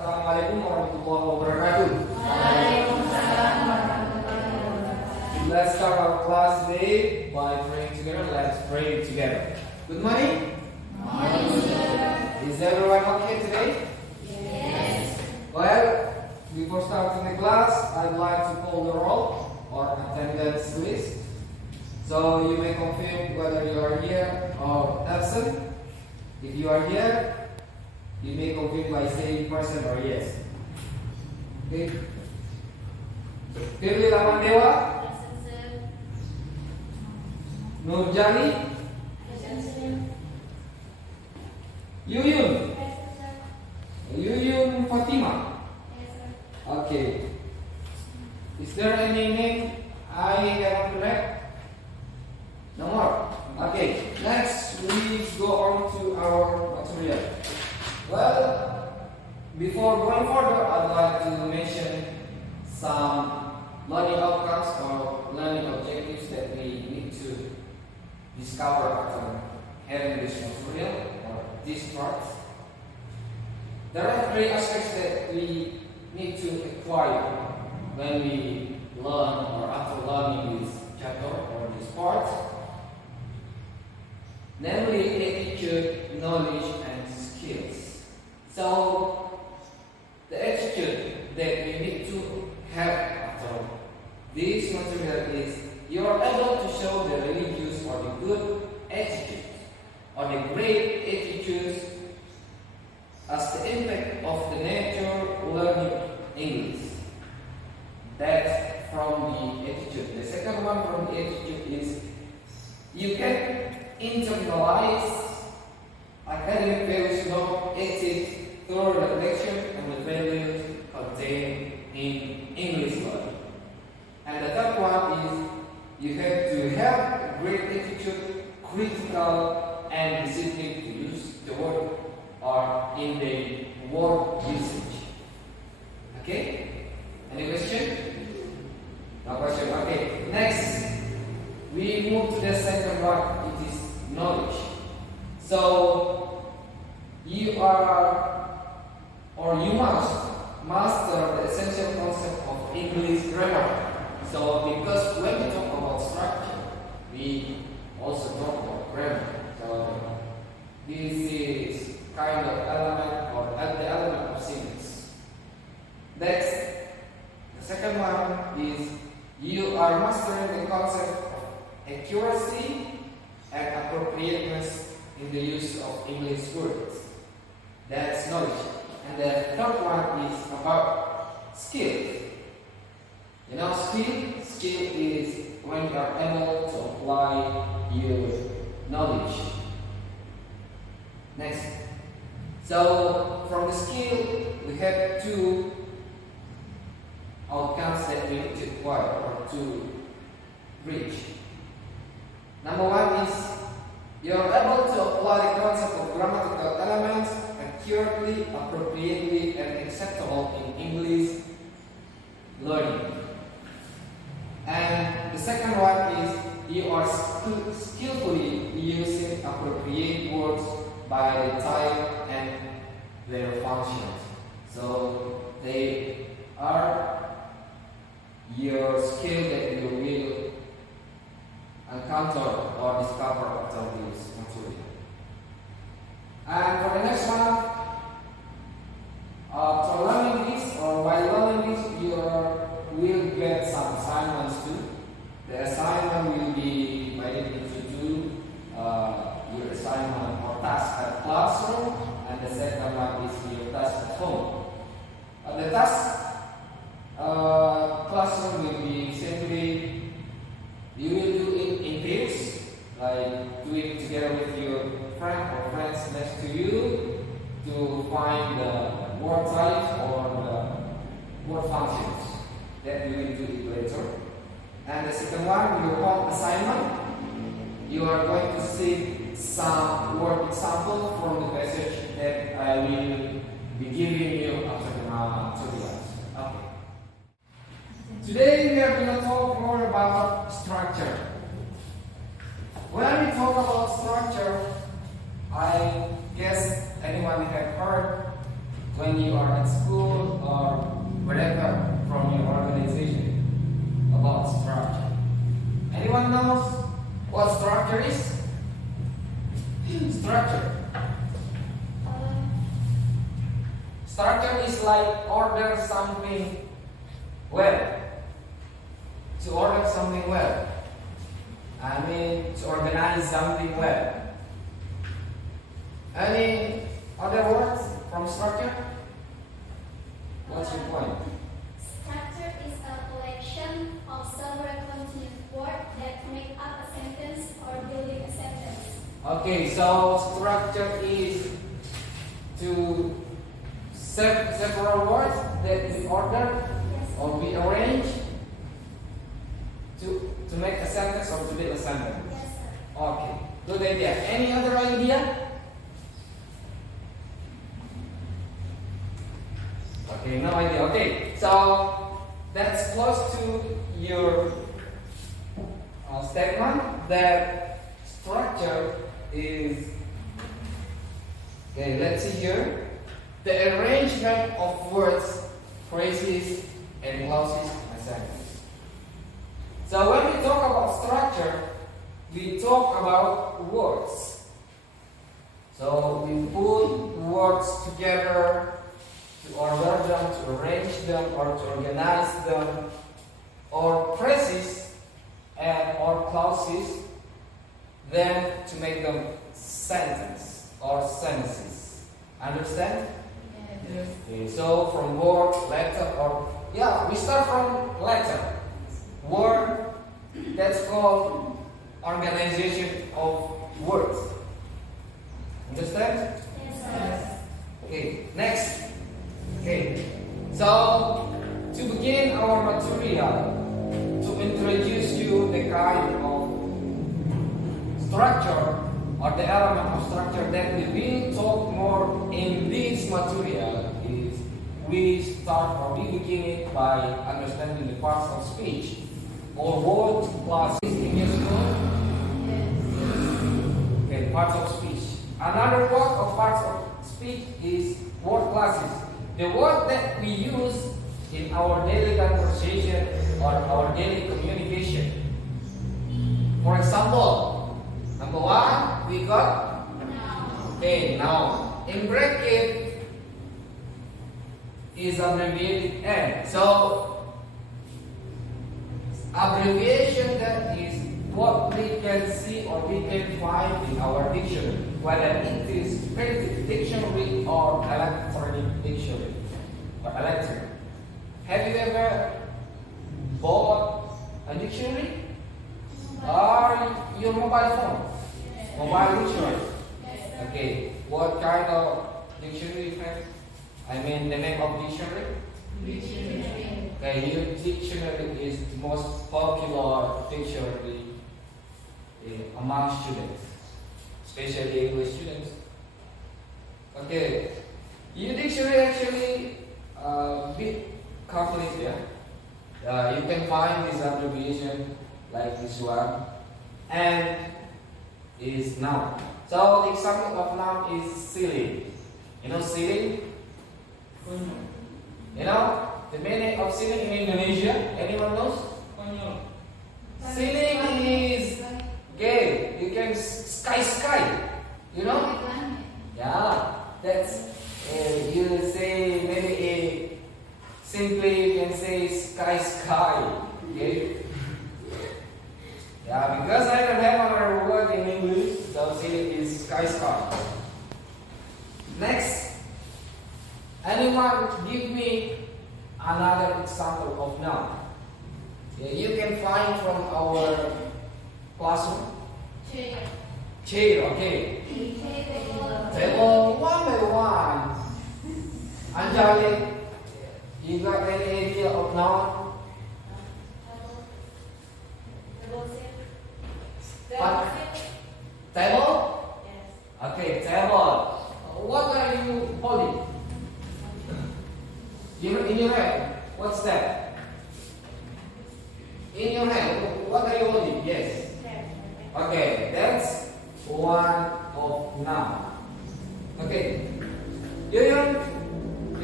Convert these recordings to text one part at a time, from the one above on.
Assalamualaikum warahmatullahi wabarakatuh. Waalaikumsalam warahmatullahi wabarakatuh. Let's start our class today by praying together. Let's pray together. Good morning. Morning, sir. Is everyone okay today? Yes. Well, before starting the class, I'd like to call the roll or attendance list. So you may confirm whether you are here or absent. If you are here, you may confirm by saying present or yes. Okay. Firly Lamandewa, Present, sir. Nurjani, Present, sir. Yuyun, Present, sir. Yuyun Fatima. Yes, sir. Okay. Is there any name I cannot correct? No more. Okay. Next, we go on to our material. Well, before going further, I'd like to mention some learning outcomes or learning objectives that we need to discover after having this material or this part. There are three aspects that we need to acquire when we learn or after learning this chapter or this part, namely attitude, knowledge, and skills. So, the attitude that we need to have after this material is you are able to show the religious or the good attitudes or the great attitudes as the impact of the nature learning English. That's from the attitude. The second one from the attitude is you can internalize academic values, not ethics, through reflection and the values contained in English learning. And the third one is you have to have a great attitude, critical and disciplined to use the word or in the word usage. Okay? Any question? No question. Okay. Next, we move to the second one. It is knowledge. So you are or you must master the essential concept of English grammar. So because when we talk about structure, we also talk about grammar. So this is kind of element or the element of sentence. Next, the second one is you are mastering the concept of accuracy and appropriateness in the use of English words. That's knowledge. And the third one is about skill. You know, skill is when you are able to apply your knowledge. Next. So from the skill, we have two outcomes that we need to acquire or to reach. Number one is you are able to apply the concept of grammatical elements accurately, appropriately, and acceptable in English learning. And the second one is you are skillfully using appropriate words by the type and their functions. So they are your skill that you will encounter or discover after this material. And for the next one, for learning this or while learning this, you will get some assignments too. The assignment will be divided into two, your assignment or task at classroom, and the second one is your task at home. The task classroom will be simply you will do it in pairs, like do it together with your friend or friends next to you to find the word types or the word functions. That we will do it later. And the second one, your home assignment, you are going to see some word example from the passage that I will be giving you after the tutorials. Okay. Today we are going to talk more about structure. When we talk about structure, I guess anyone have heard when you are at school or wherever from your organization about structure. Anyone knows what structure is? Structure. Structure is like order something well. To order something well. I mean to organize something well. Any other words from structure? What's your point? Structure is a collection of several continuous words that make up a sentence or building a sentence. Okay, so structure is to several words that we order or we arrange to make a sentence or to build a sentence. Yes, sir. Okay, good idea. Any other idea? Okay, no idea. Okay, so that's close to your statement that structure is. Okay, let's see here. The arrangement of words, phrases, and clauses in a sentence. So when we talk about structure, we talk about words. So we put words together to order them, to arrange them, or to organize them, or phrases and or clauses, then to make them sentence or sentences. Understand? Yes. Okay, so from word, letter, or we start from letter. Word, that's called organization of words. Understand? Yes, sir. Okay, next. Okay, so to begin our material, to introduce you the kind of structure or the element of structure that we will talk more in this material is we start or we begin it by understanding the parts of speech or word plus in your school. Okay, parts of speech. Another part of parts of speech is word classes. The word that we use in our daily conversation or our daily communication. For example, number one, we got okay, now in bracket is abbreviated N. So abbreviation that is what we can see or we can find in our dictionary, whether it is printed dictionary or electronic dictionary or electric. Have you ever bought a dictionary or your mobile phone? Mobile dictionary. Okay, what kind of dictionary you have? I mean the name of dictionary? Dictionary. Okay, your dictionary is the most popular dictionary among students, especially English students. Okay, your dictionary actually bit calculated. You can find this abbreviation like this one, and is noun. So the example of noun is ceiling. You know ceiling? You know the meaning of ceiling in Indonesia? Anyone knows? Ceiling is okay. You can sky. You know? Yeah. That's you say maybe simply you can say sky. Okay. Yeah, because I don't have another word in English, so ceiling is sky. Next, anyone give me another example of noun? Yeah, you can find from our classroom. Chair, okay. Table, one by one. Anjali, you got any idea of noun? Table? Okay, table. What are you holding? In your hand. What's that? In your hand. What are you holding? Yes. Okay, that's one of noun. Okay. Yuyun,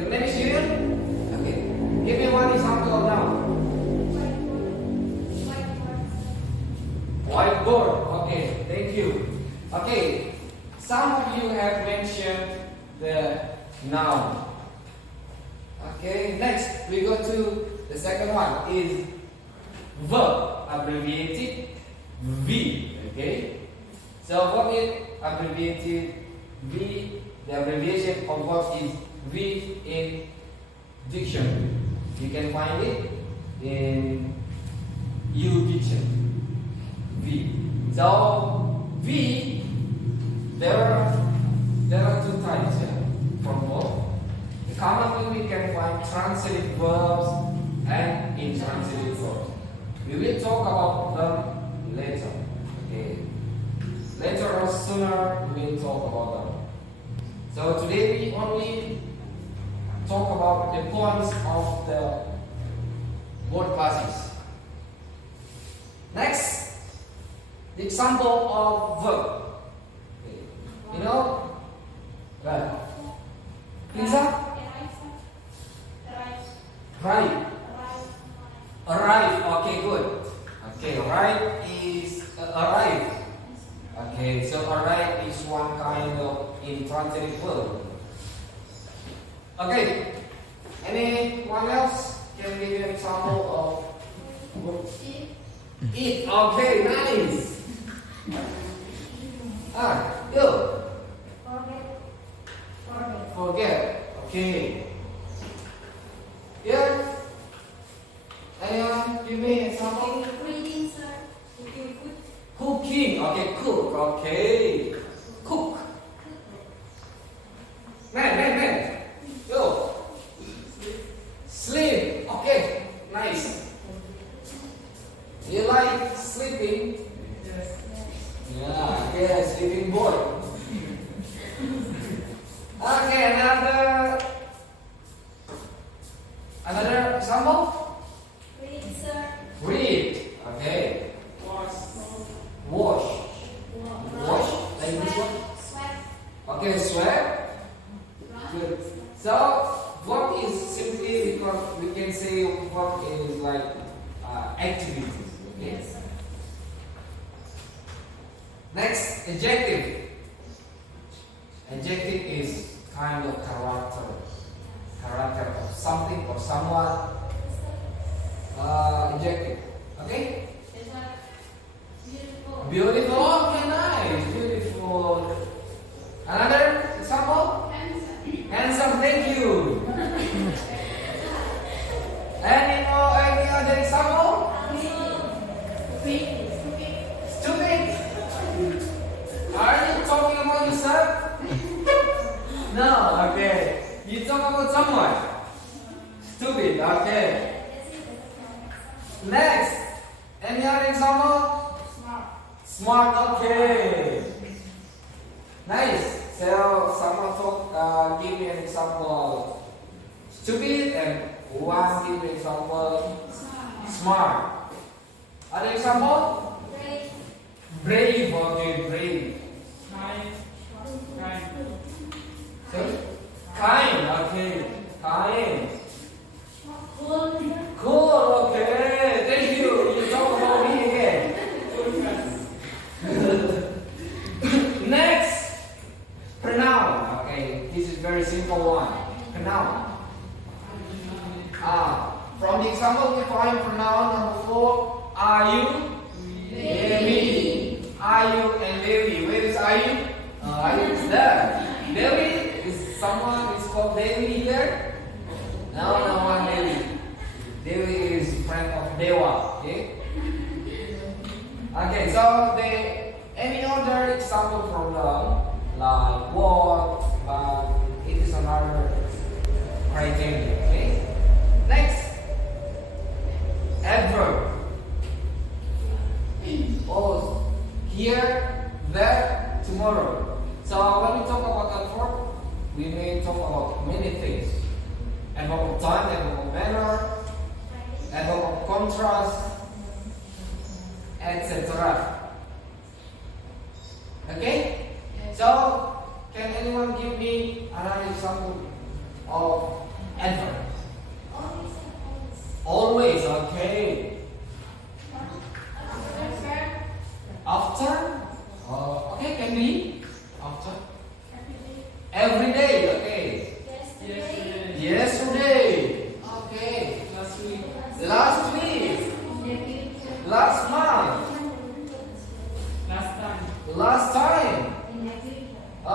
some of you have mentioned the noun. Okay, next we go to the second one is verb, abbreviated V. Okay, so what is abbreviated V? The abbreviation of verb is V in dictionary. You can find it in U dictionary. V. So V, there are two types here from verb. Commonly we can find transitive verbs and intransitive verbs. We will talk about them later. Okay. Later or sooner we will talk about them. So today we only talk about the points of the word classes. Next, the example of verb. Okay. You know, right? Lisa? Right. Arrive. Okay, good. Okay, arrive is arrive. Okay, so arrive is one kind of intransitive verb. Okay. Anyone else can give you an example of eat? Okay, nice. You. Forget. Okay. Yeah. Anyone give me an example? Reading, sir. Cooking. Okay, cook. Okay. Cook. Man. Yo. Sleep. Okay. Nice. You like sleeping? Yeah, sleeping boy. Okay, another example? Read, sir. Read. Okay. Wash. Like this one? Sweat. Okay, sweat. Good. So, verb is simply because we can say verb is like activities. Okay. Yes, sir. Next, adjective. Adjective is kind of character of something or someone. Adjective. Okay? Beautiful. Beautiful. Okay, nice. Beautiful. Another example? Handsome. Handsome. Thank you. Any other example? Stupid. Are you talking about yourself? No. Okay. You talk about someone. Stupid. Okay. Next. Any other example? Smart. Okay. Nice. So someone give me an example of stupid and one give me an example smart. Other example? Brave. Brave. Okay, brave. Sorry? Kind. Okay. Kind. Cool. Okay. Thank you. You talk about me again. Next, pronoun. Okay, this is very simple one. Pronoun. From the example we find pronoun number 4. Are you? Baby. Are you and baby. Where is are you? Are you is there? Baby is someone is called baby here. No one baby. Devi is friend of Dewa. Okay. Okay. So any other example pronoun like what, but it is another criteria. Okay. Next, adverb. Oh, here, there, tomorrow. So when we talk about adverb, we may talk about many things. Adverb of time, adverb of manner, adverb of contrast, etc. Okay? So, can anyone give me another example of adverb? Always, okay. After? Okay, can be after.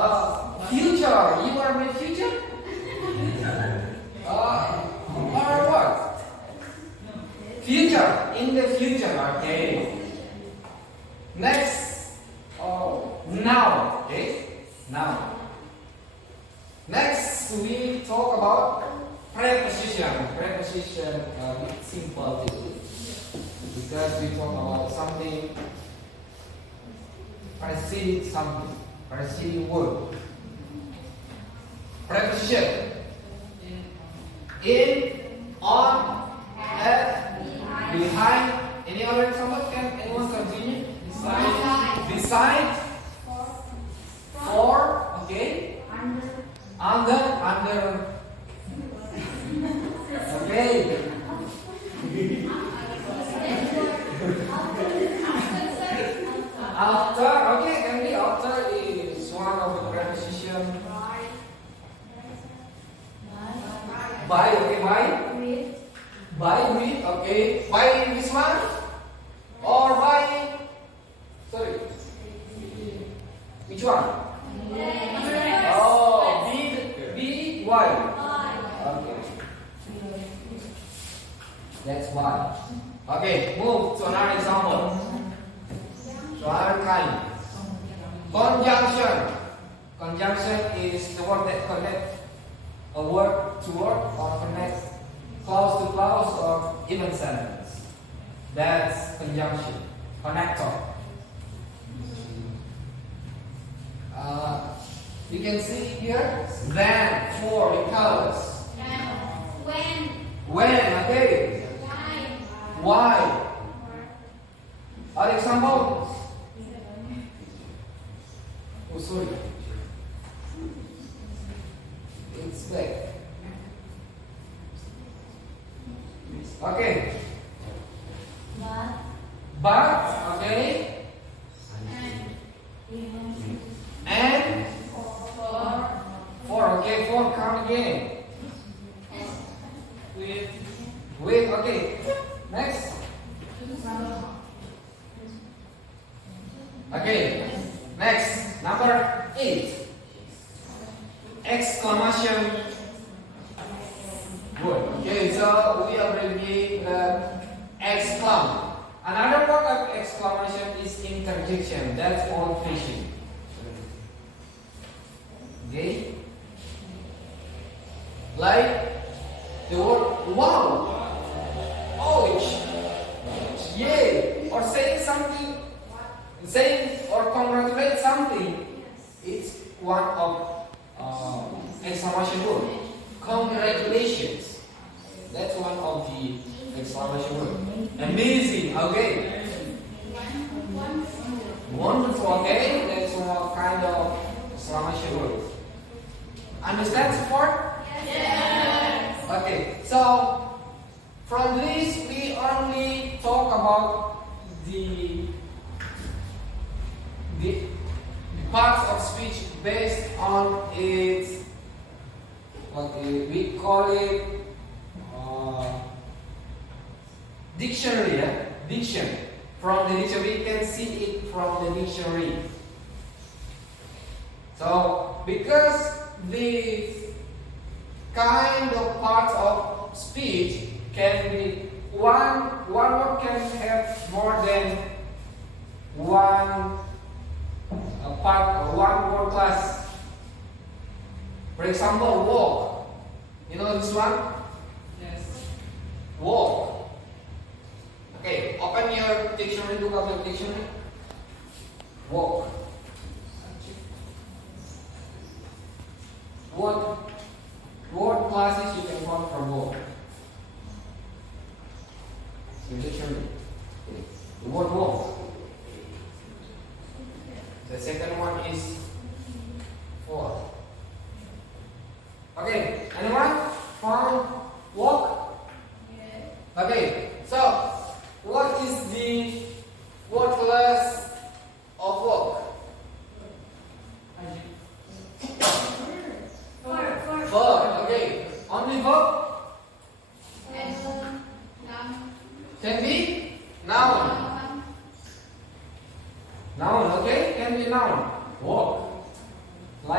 Future. You are my future? Or what? Future. In the future. Okay. Next. Now. Okay. Now. Next, we talk about preposition. Preposition, it's simple to do because we talk about something preceding something, preceding word. Preposition. In, on, at, behind. Any other example? Can anyone continue? Beside. For. Okay. Under. Okay. After, okay, can be after is one of the preposition. By, okay, by, with, okay. By this one? Or by, sorry. Which one? Oh, B, Y. Okay. That's why. Okay, move to another example. So another kind. Conjunction. Conjunction is the word that connects a word to word or connects clause to clause or even sentence. That's conjunction. Connector. You can see here then, for, because. When, okay. Why? Other example? Oh, sorry. It's back. Okay. But, okay. And for, okay, for, come again. With, okay. Next. Okay. Next, number 8. Exclamation word. Okay, so we already exclam. Another word of exclamation is interjection. That's punctuation. Okay. Like the word wow. Ouch. Yay. Or saying something. Saying or congratulate something. It's one of exclamation word. Congratulations. That's one of the exclamation word. Amazing. Okay. Wonderful. Okay. That's one kind of exclamation word. Understand, support? Yes. Okay. So from this we only talk about the parts of speech based on its we call it dictionary. Diction. From the dictionary, we can see it from the dictionary. So because this kind of parts of speech can be one word can have more than one part or one word class. For example, walk. You know this one? Yes. Walk. Okay, open your dictionary, look up your dictionary. Walk. What word classes you can find from walk? In dictionary. The word walk. The second one is for. Okay, anyone found walk? Yes. Okay, so what is the word class of walk? Verb. Okay, only verb? Can be noun. Noun, okay, can be noun. Walk. Like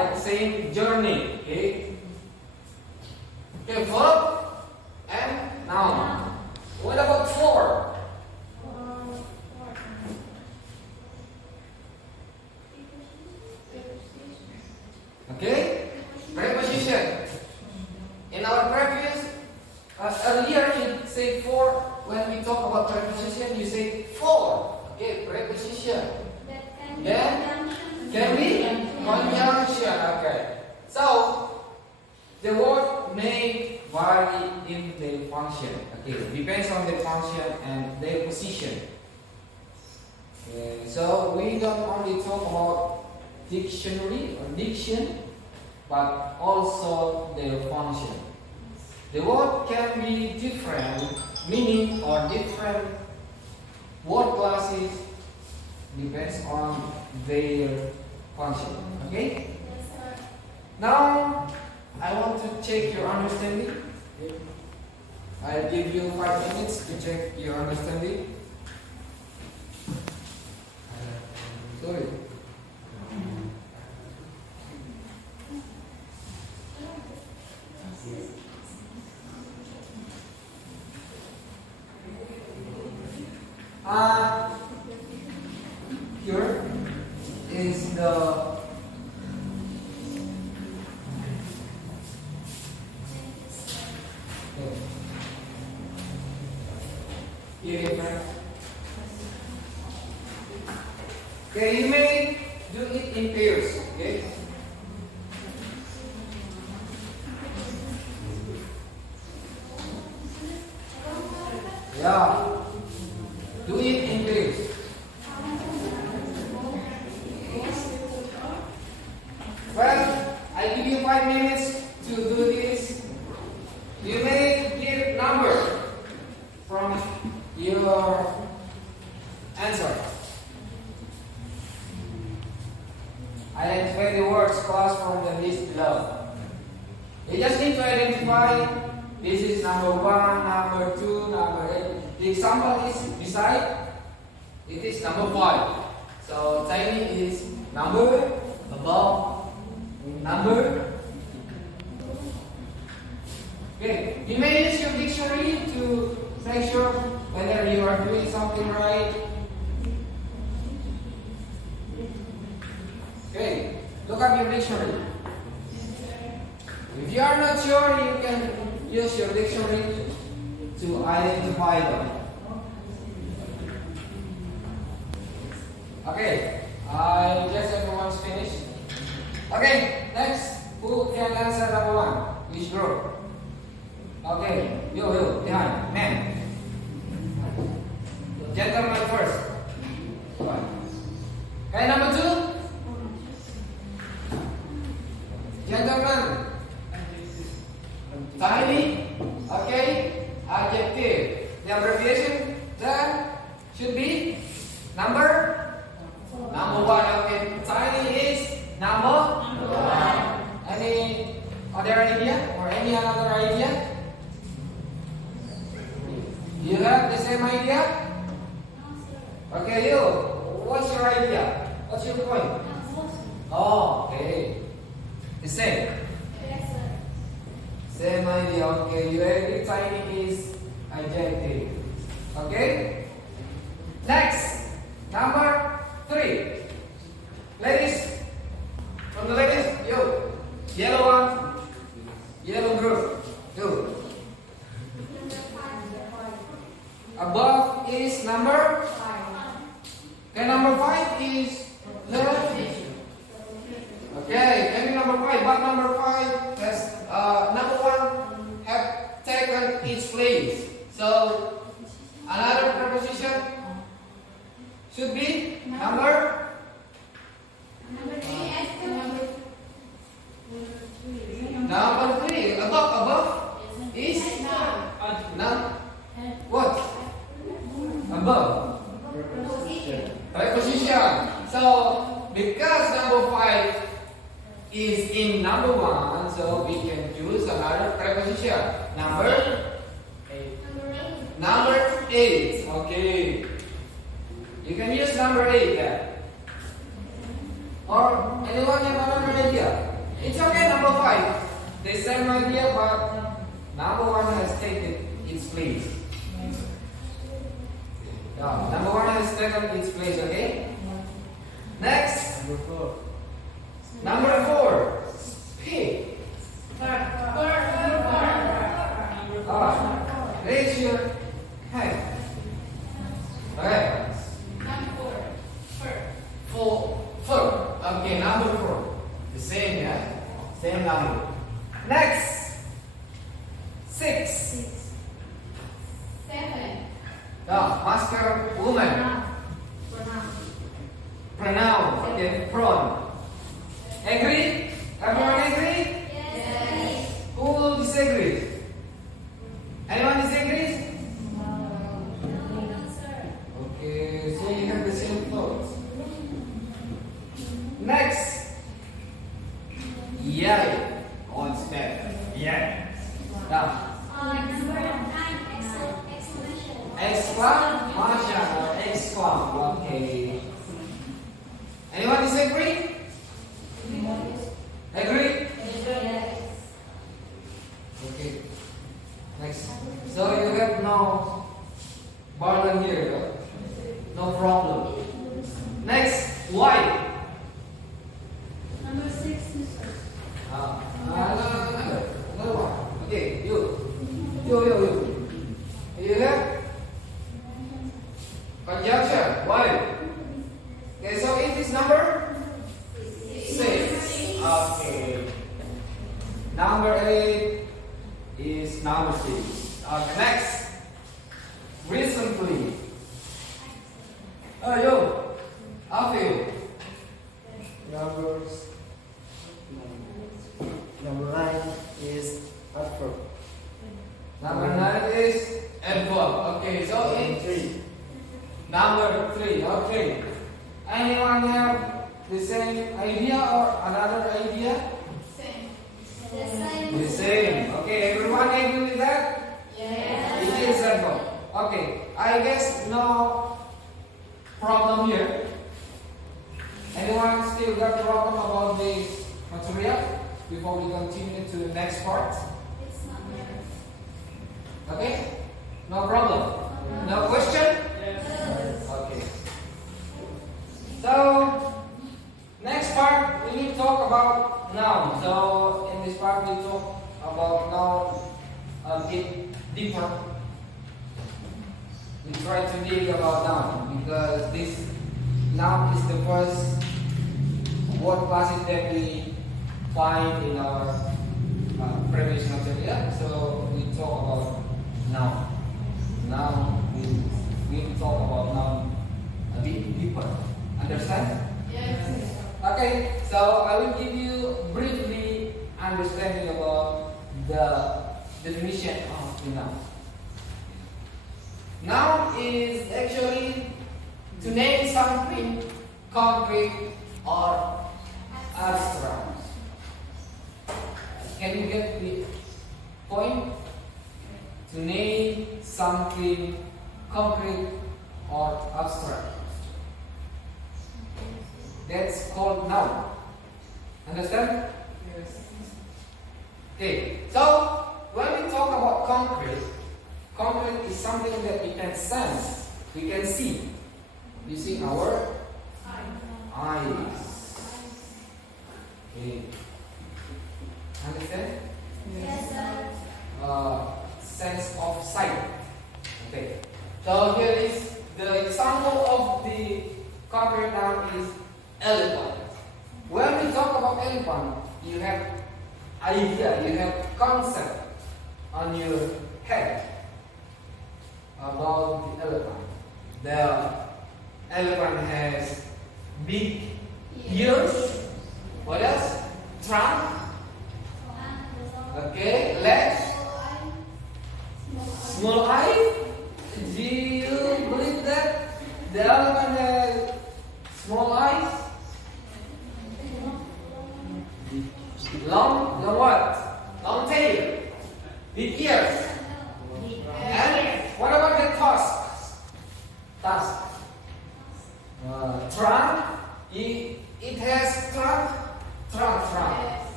like saying journey. Okay. Okay, verb and noun. What about for? Okay, preposition. In our previous earlier you say for. When we talk about preposition, you say for. Okay, preposition. Then can be conjunction. Okay. So the word may vary in their function. Okay, depends on their function and their position. Okay. So we don't only talk about dictionary or diction, but also their function. The word can be different meaning or different word classes, depends on their function. Okay? Now I want to check your understanding. I'll give you 5 minutes to check your understanding. Sorry. Here is the okay, you may do it in pairs. Okay. Yeah. Do it in pairs. Well, I give you 5 minutes to do this. You may give number from your answer. Identify the words class from the list below. You just need to identify this is number 1, number 2, number 8. The example is beside. It is number 5. So tiny is number, above, number. Okay. You may use your dictionary to make sure whether you are doing something right. Okay. Look up your dictionary. If you are not sure, you can use your dictionary to identify them. Okay, I guess everyone's finished. Okay, next, who can answer number 1? Which group? Okay, you, behind, man. Gentleman first. Okay, number 2? Gentleman. Tiny. Okay, adjective. The abbreviation then should be number 1. Okay, tiny is number 1. Any other idea or any other idea? You have the same idea? Okay, you. What's your idea? What's your point? Oh, okay. The same. Same idea. Okay, you agree tiny is adjective. Okay. Next, number 3. Ladies, from the ladies, you. Yellow one, yellow group, you. Above is number 5. Okay, number 5 is the. Okay, maybe number 5, but number 5 has number 1 have taken its place. So another preposition should be number 3. Above is what? Above preposition. So because number 5 is in number 1, so we can choose another preposition. Number 8. Okay. You can use number 8 there. Or anyone have another idea? It's okay, number 5. The same idea, but number 1 has taken its place. Yeah, number 1 has taken its place, okay? Next, number 4. Speak. Raise your hand. Okay. Four. Okay, number 4. The same, yeah? Same number. Next. 6. 7. Masker woman. Pronoun. Okay, pronoun. Agree? Everyone agree? Yes. Who will disagree? Anyone disagree? No, sir. Okay, so you have the same thoughts. Next. Yellow. On step. Yeah. Now. Number 9, exclamation. Exclamation or exclam. Okay. Anyone disagree? Agree? Yes. Okay. Next. So you have no burden here, no problem. Next, why? Number 6, sir. Another one. Okay, you. You have conjunction. Why? Okay, so it is number 6. Okay. Number 8 is number 6. Next. Recently. You. After. Number 9 is adverb. Number 9 is adverb. Okay, so in number 3. Okay. Anyone have the same idea or another idea? Same. The same. Okay, everyone agree with that? Yes. It is adverb. Okay, I guess no problem here. Anyone still got problem about this material before we continue to the next part? It's not there. Okay? No problem. No question? Yes. Okay. So, next part we need to talk about noun. So, in this part we talk about noun a bit deeper. We try to dig about noun because this noun is the first word classes that we find in our previous material. So, we talk about noun. Now we talk about noun a bit deeper. Understand? Yes. Okay, so I will give you briefly understanding about the definition of the noun. Noun is actually to name something concrete or abstract. Can you get the point? To name something concrete or abstract. That's called noun. Understand? Yes. Okay, so when we talk about concrete is something that we can sense, we can see using our eyes. Okay. Understand? Yes, sir. Sense of sight. Okay. So here is the example of the concrete noun is elephant. When we talk about elephant, you have idea, you have concept on your head about the elephant. The elephant has big ears. What else? Trunk. Okay. Legs. Small eye. Do you believe that the elephant has small eyes? Long what? Long tail. Big ears. And what about the tusks? Tusk. Trunk. It has trunk.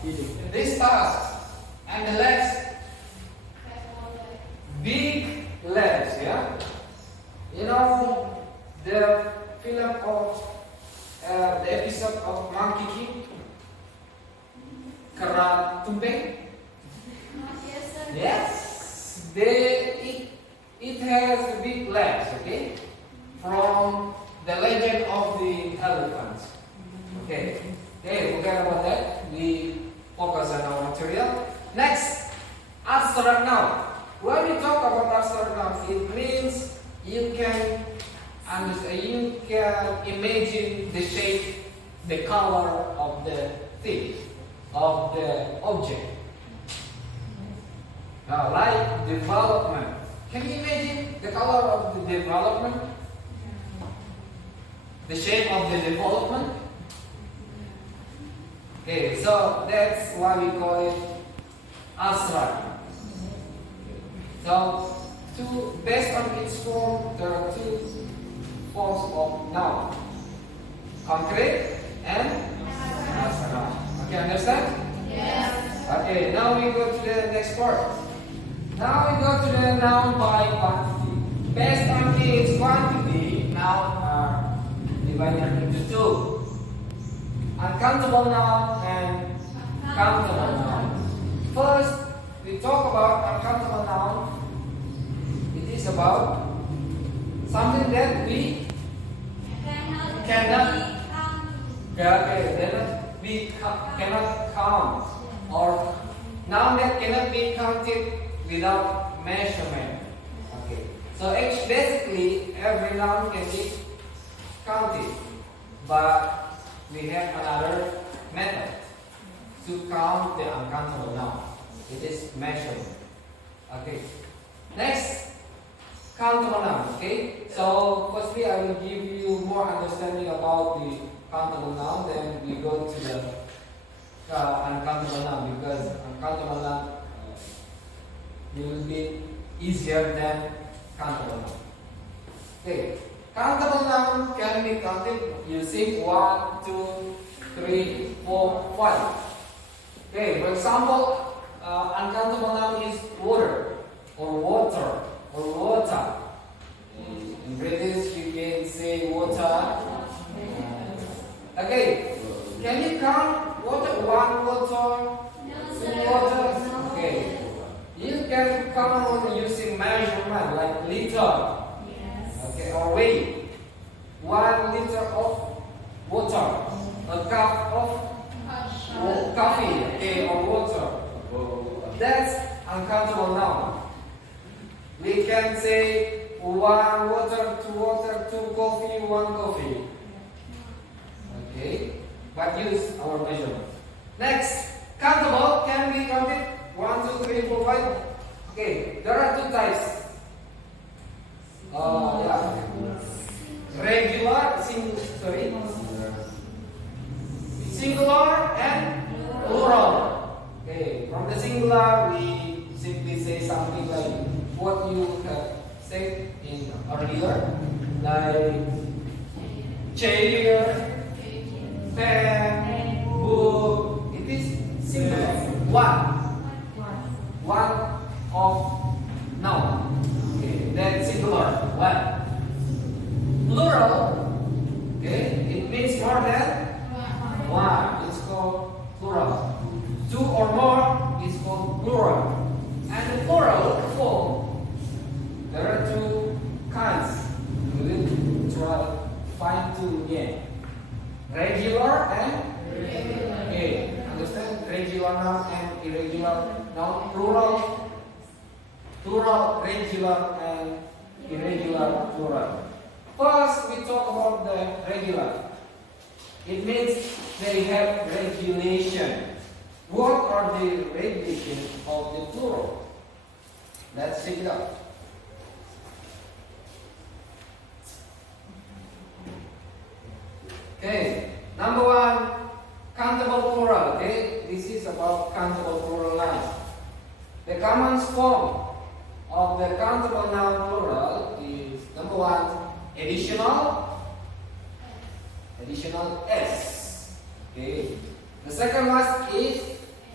This task. And the legs, big legs, yeah. You know the film of the episode of Monkey King, Kera Tumpeng. Yes, it has big legs, okay, from the legend of the elephants. Okay, forget about that. We focus on our material. Next, abstract noun. When we talk about abstract noun, it means you can understand, you can imagine the shape, the color of the thing, of the object. Now, like development. Can you imagine the color of the development? The shape of the development? Okay, so that's why we call it abstract. So, based on its form, there are two forms of noun: concrete and abstract. Okay, understand? Yes. Okay, now we go to the next part. Now we go to the noun by quantity. Based on its quantity, nouns are divided into two: uncountable noun and countable noun. First, we talk about uncountable noun. It is about something that we cannot cannot count, or noun that cannot be counted without measurement. Okay, so basically every noun can be counted, but we have another method to count the uncountable noun. It is measurement. Okay. Next, countable noun. Okay. So firstly, I will give you more understanding about the countable noun. Then we go to the uncountable noun, because uncountable noun will be easier than countable noun. Okay. Countable noun can be counted using 1, 2, 3, 4, 5. Okay. For example, uncountable noun is water, or water, or water. In British, we can say water. Okay, can you count water? 1 water, 2 water. Okay, you can count using measurement like liter. Okay, or weight. 1 liter of water, a cup of coffee, okay, or water. That's uncountable noun. We can say 1 water, 2 water, 2 coffee, 1 coffee. Okay, but use our measurement. Next, countable can be counted 1, 2, 3, 4, 5. Okay, there are 2 types. Regular, singular and plural. Okay, from the singular we simply say something like what you have said in earlier, like chair, pen, book. It is singular. One of noun. Okay, then singular. One. Plural. Okay, it means more than one. It's called plural. 2 or more is called plural. And the plural form, there are 2 kinds. We will try find 2 again. Regular and irregular. Okay, understand? Regular noun and irregular noun. Plural, regular, and irregular plural. First, we talk about the regular. It means they have regulation. What are the regulations of the plural? Let's check it out. Okay, number 1, countable plural. Okay, this is about countable plural nouns. The common form of the countable noun plural is number 1, additional s. Okay. The second one is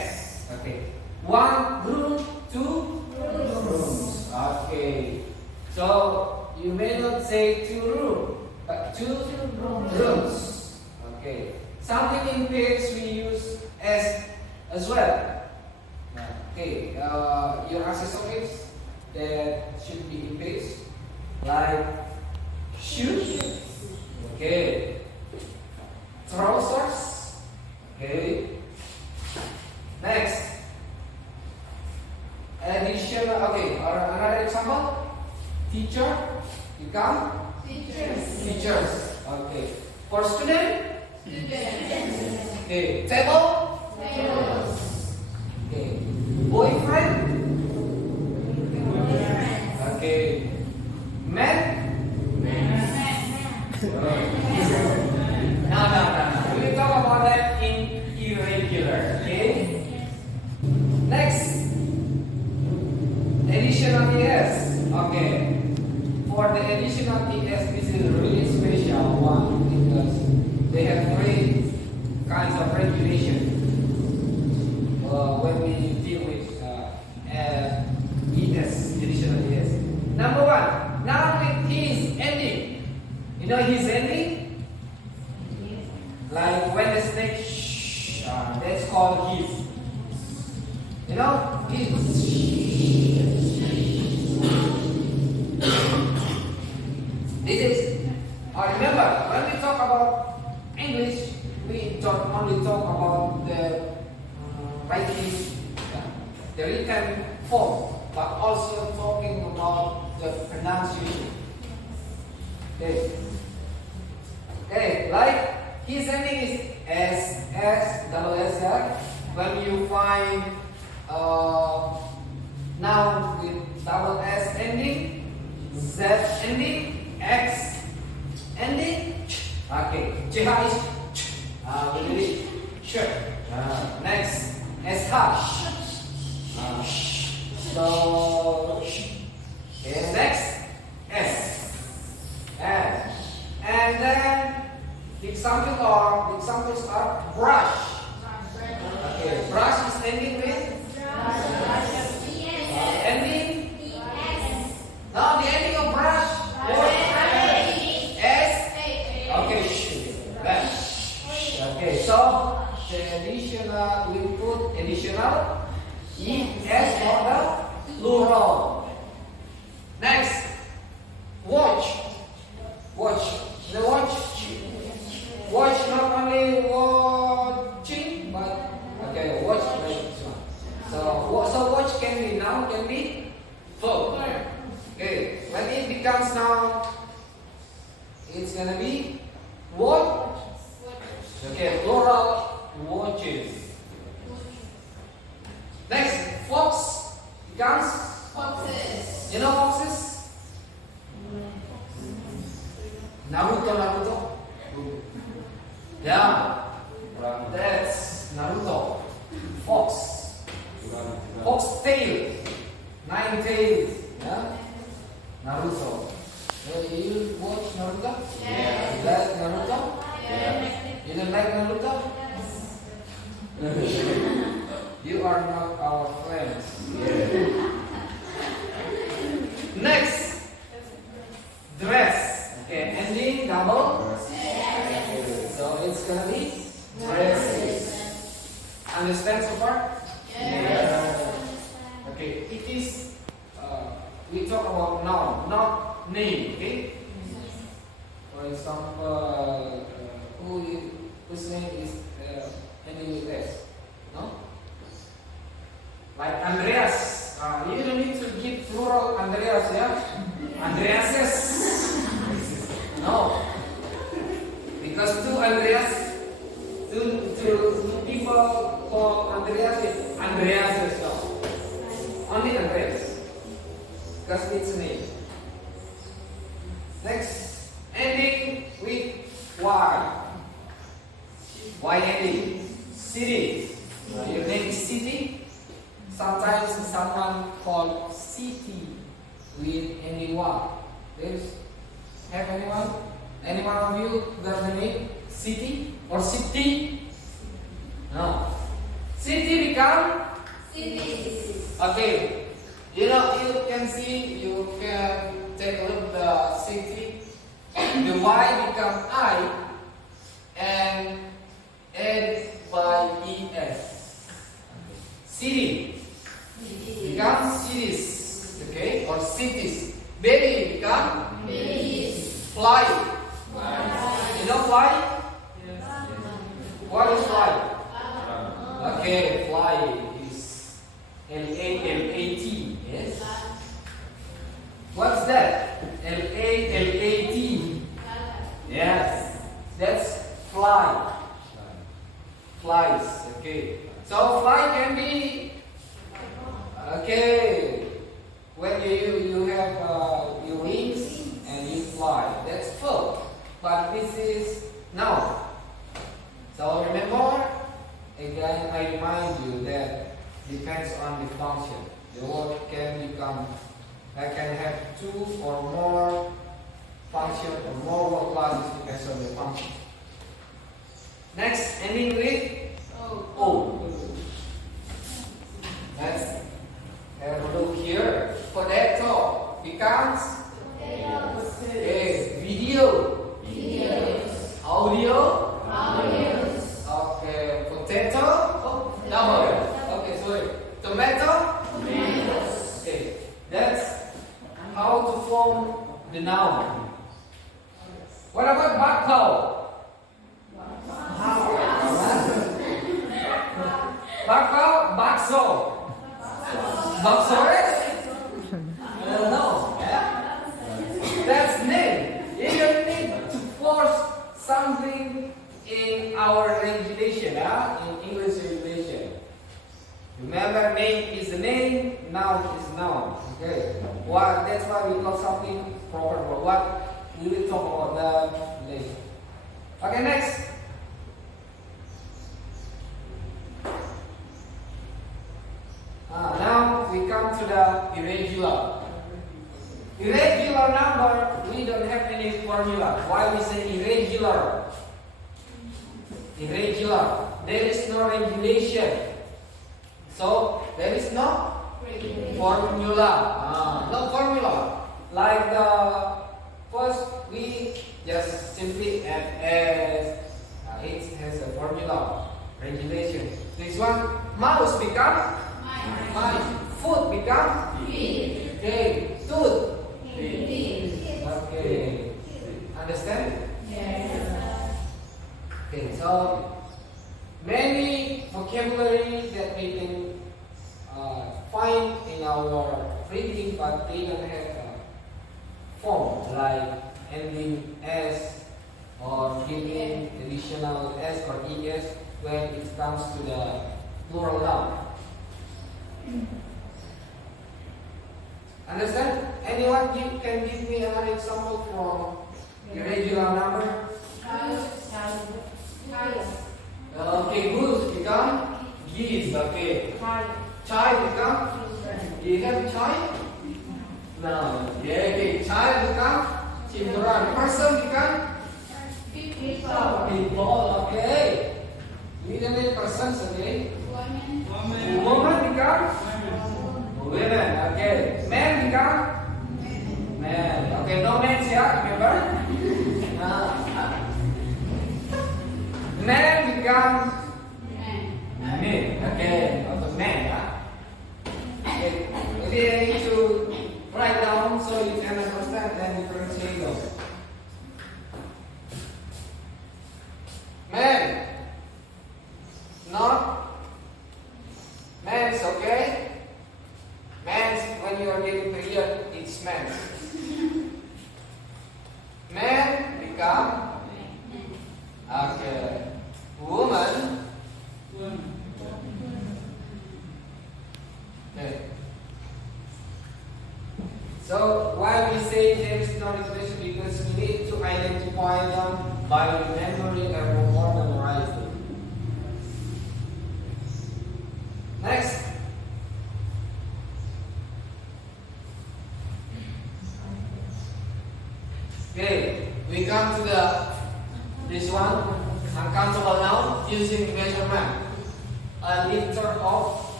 one room, two rooms. Okay. So you may not say two rooms, but two rooms. Okay. Something in pairs we use as well. Okay. Your accessories that should be in pairs, like shoes. Okay. Trousers. Okay. Next. Additional. Okay. Or another example. Teacher become teachers. Okay. For student. Okay. Table. Okay. Boyfriend. Okay. Man. No. We will talk about that in irregular. Okay. Next. Additional ES. Okay. For the additional ES, this is a really special one because they have three kinds of regulation when we deal with ES, additional ES. Number one, now with his ending. You know his ending? Like when the snake that's called his. You know, his. This is, remember, when we talk about English, we don't only talk about the writing, the written form, but also talking about the pronunciation. Okay, like his ending is S, double S. When you find noun with double S ending, Z ending, X ending. Okay, CH is really sure. Next, SH. So, okay, next, S. And then the examples are brush. Okay, brush is ending with ending. Now the ending of brush. S. Okay, okay. So the additional we put additional ES for the plural. Next, watch. The watch not only watching, but okay, watch like this one. So watch can be noun, can be verb. Okay, when it becomes noun, it's gonna be what? Okay, plural watches. Next, fox becomes foxes. You know foxes? Naruto. Yeah, that's Naruto. Fox. Fox tail. 9 tails. Yeah. Naruto. You watch Naruto? Yes. You like Naruto? Yes. You don't like Naruto? You are not our friends. Next, dress. Okay, ending double. So it's gonna be dresses. Understand so far? Yes. Okay, it is. We talk about noun, not name. Okay. For example, whose name is ending with S? No. Like Andreas. You don't need to give plural Andreas, yeah? Andreases. No. Because two people called Andreases, no. Only Andreas. Because it's a name. Next, ending with Y. Y ending. City. Your name is City. Sometimes someone called city with ending Y. Have anyone? Any one of you got the name City or City? No. City become Okay. You can see, you can take a look the city. The Y become I and add by ES. City become cities, okay, or cities. Baby become babies. Fly. You know fly? Yes. What is fly? Okay, fly is L-A-M-A-T. Yes. What's that? L-A-M-A-T. Yes. That's fly. Flies. Okay. So fly can be okay. When you have your wings and you fly. That's verb. But this is noun. So remember, again I remind you that depends on the function. The word can become, I can have two or more function or more word classes depends on the function. Next, ending with O. Let's have a look here. Potato becomes yes, video. Audio. Okay, potato. Oh, double. Okay, sorry. Tomato. Okay, that's how to form the noun. What about bakpao? Bakpao, bakso. Bakso is? No. Yeah? That's name. You don't need to force something in our regulation, in English regulation. Remember, name is the name, noun is noun. Okay. Well, that's why we call something proper. What we will talk about that later. Okay, next. Now we come to the irregular. Irregular number, we don't have any formula. Why we say irregular? Irregular. There is no regulation. So there is no formula. No formula. Like the first, we just simply add as it has a formula, regulation. This one, mouse become mice. Food become feet. Okay, tooth. Okay, understand? Yes. Okay, so many vocabulary that we can find in our reading, but they don't have a form like ending S or giving additional S or ES when it comes to the plural noun. Understand? Anyone can give me another example from irregular number? Okay, goose become geese. Okay. Child become? Do you have child? No. Yeah, okay. Child become children. Person become? People. Okay. We don't need persons. Okay. Woman become? Women. Okay. Man become? Man. Okay. No men here. Remember? Man become? Men. Okay. Not man. Okay. Maybe I need to write down so you can understand and differentiate them. Man. Not men's, okay? Men's, when you are getting period, it's men's. Man become? Okay. Woman? Okay. So, why we say there is no regulation? Because we need to identify them by remembering and memorizing. Next. Okay, we come to this one, uncountable noun using measurement. A liter of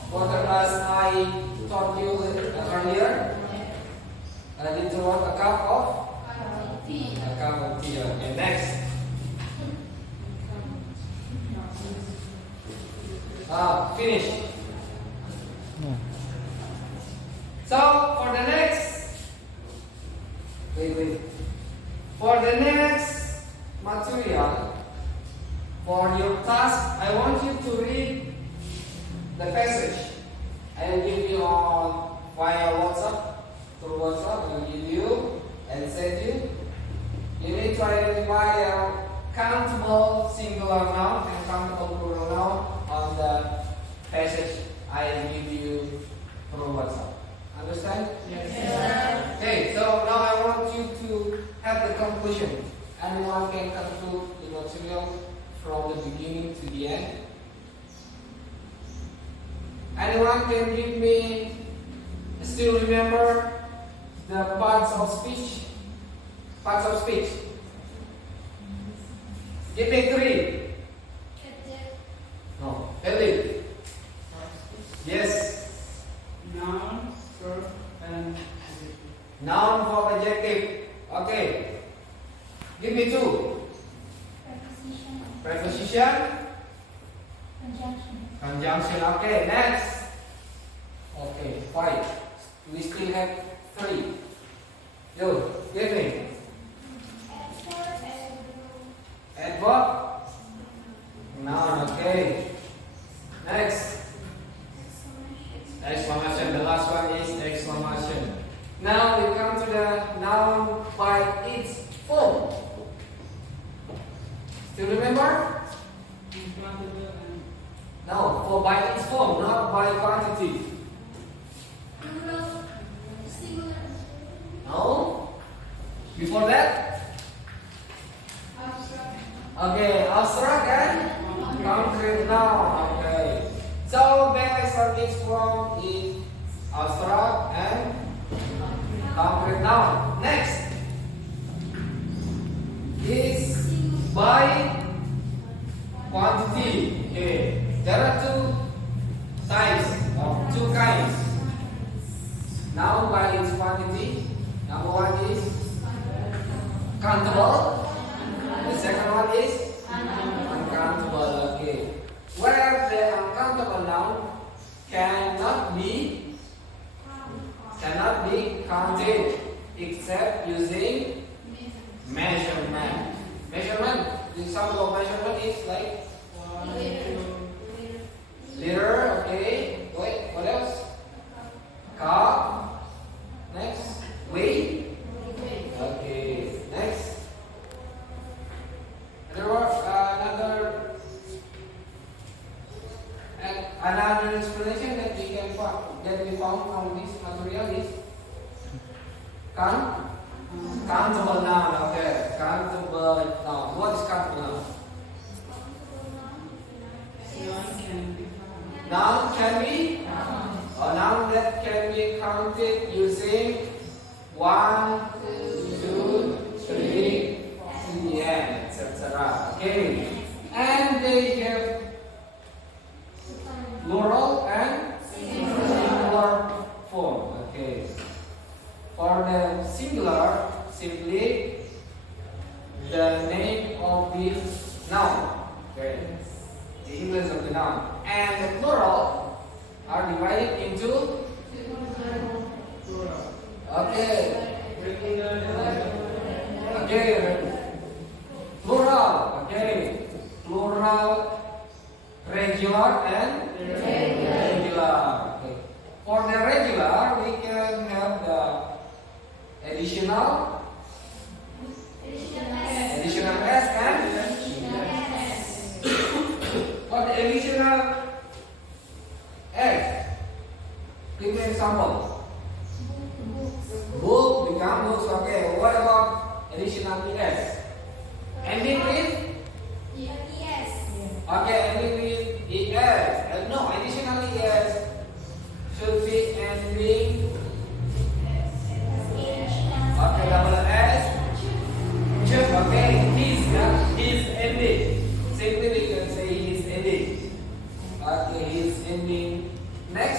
Water, as I taught you earlier. Did you want a cup of tea? A cup of tea. Okay, next. Finish. So for the next, wait. For the next material, for your task, I want you to read the passage. I will give you on via WhatsApp. Through WhatsApp, I will give you and send you. You need to identify a countable singular noun and countable plural noun on the passage I will give you through WhatsApp. Understand? Yes. Okay, so now I want you to have the conclusion. Anyone can conclude the material from the beginning to the end. Anyone can give me, still remember the parts of speech? Parts of speech. Give me 3. No. Ellie. Yes. Noun, verb, and adjective. Noun, verb, adjective. Okay. Give me 2. Preposition. Preposition. Conjunction. Conjunction. Okay. Next. Okay. 5. We still have 3. You. Give me. Adverb. Noun. Okay. Next. Exclamation. The last one is exclamation. Now we come to the noun by its form. Still remember? No, for by its form, not by quantity. Plural. Singular. No? Before that? Abstract. Okay, abstract and concrete noun. Okay. So based on its form is abstract and concrete noun. Next is by quantity. Okay. There are 2 types or 2 kinds. Noun by its quantity. Number 1 is countable. The second one is uncountable. Okay. Where the uncountable noun cannot be counted except using measurement. Measurement. The example of measurement is like liter. Okay. Wait. What else? Cup. Next. Weight. Okay. Next. There was another explanation that we found from this material is countable noun. Okay, countable noun. What is countable noun? Noun can be a noun that can be counted using 1, 2, 3, to the end, etc. Okay, and they have plural and singular form. Okay, for the singular, simply the name of the noun. Okay, the English of the noun, and the plural are divided into. Okay. Okay. Plural. Okay. Plural, regular, and regular. Okay. For the regular, we can have the additional S and for the additional S, give me an example. Book become books. Okay. What about additional ES? Ending with? Okay, ending with ES. No, additional ES should be ending. Okay, double S. Just okay. His ending. Simply we can say his ending. Okay, his ending. Next.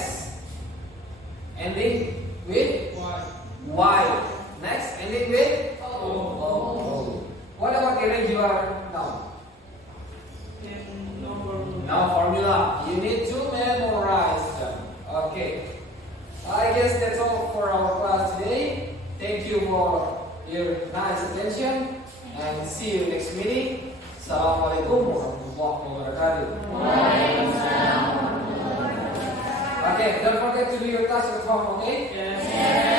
ending with Why? Y. Next, ending with Oh. O. What about irregular noun? In number. Now formula. You need to memorize them. Okay. I guess that's all for our class today. Thank you for your nice attention and see you next meeting. Assalamualaikum warahmatullahi wabarakatuh. Okay, don't forget to do your task at home, okay? Yes.